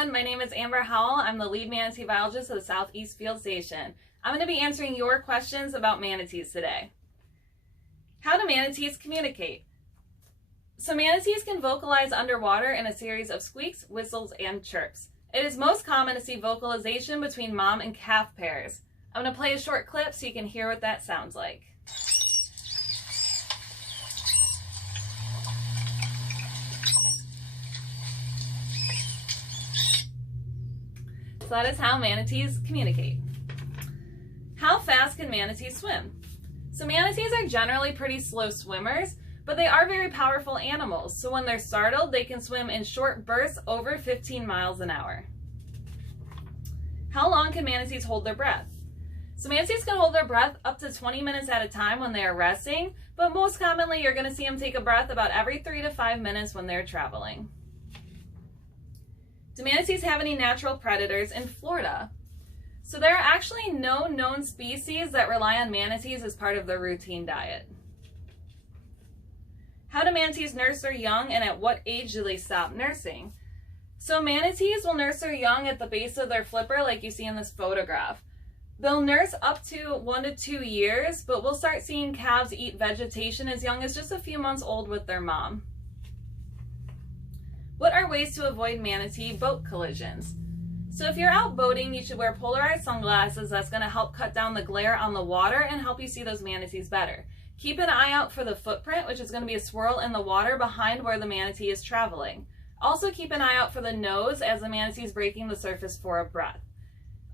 everyone, my name is Amber Howell. I'm the lead manatee biologist of the Southeast Field Station. I'm going to be answering your questions about manatees today. How do manatees communicate? So manatees can vocalize underwater in a series of squeaks, whistles, and chirps. It is most common to see vocalization between mom and calf pairs. I'm going to play a short clip so you can hear what that sounds like. So that is how manatees communicate. How fast can manatees swim? So manatees are generally pretty slow swimmers, but they are very powerful animals. So when they're startled, they can swim in short bursts over 15 miles an hour. How long can manatees hold their breath? So manatees can hold their breath up to 20 minutes at a time when they are resting, but most commonly you're going to see them take a breath about every 3 to 5 minutes when they're traveling. Do manatees have any natural predators in Florida? So there are actually no known species that rely on manatees as part of their routine diet. How do manatees nurse their young, and at what age do they stop nursing? So manatees will nurse their young at the base of their flipper like you see in this photograph. They'll nurse up to 1 to 2 years, but we'll start seeing calves eat vegetation as young as just a few months old with their mom. What are ways to avoid manatee boat collisions? So if you're out boating, you should wear polarized sunglasses. That's going to help cut down the glare on the water and help you see those manatees better. Keep an eye out for the footprint, which is going to be a swirl in the water behind where the manatee is traveling. Also keep an eye out for the nose as the manatee is breaking the surface for a breath.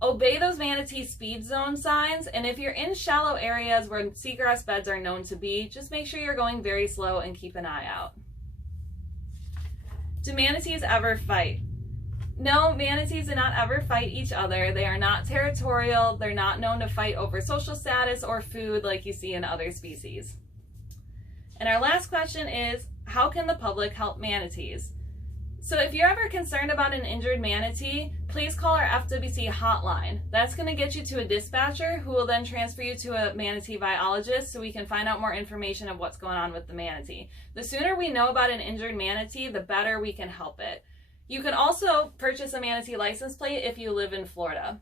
Obey those manatee speed zone signs, and if you're in shallow areas where seagrass beds are known to be, just make sure you're going very slow and keep an eye out. Do manatees ever fight? No, manatees do not ever fight each other. They are not territorial. They're not known to fight over social status or food like you see in other species. And our last question is, how can the public help manatees? So if you're ever concerned about an injured manatee, please call our FWC hotline. That's going to get you to a dispatcher who will then transfer you to a manatee biologist so we can find out more information of what's going on with the manatee. The sooner we know about an injured manatee, the better we can help it. You can also purchase a manatee license plate if you live in Florida.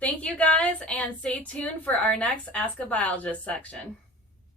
Thank you guys, and stay tuned for our next Ask a Biologist section.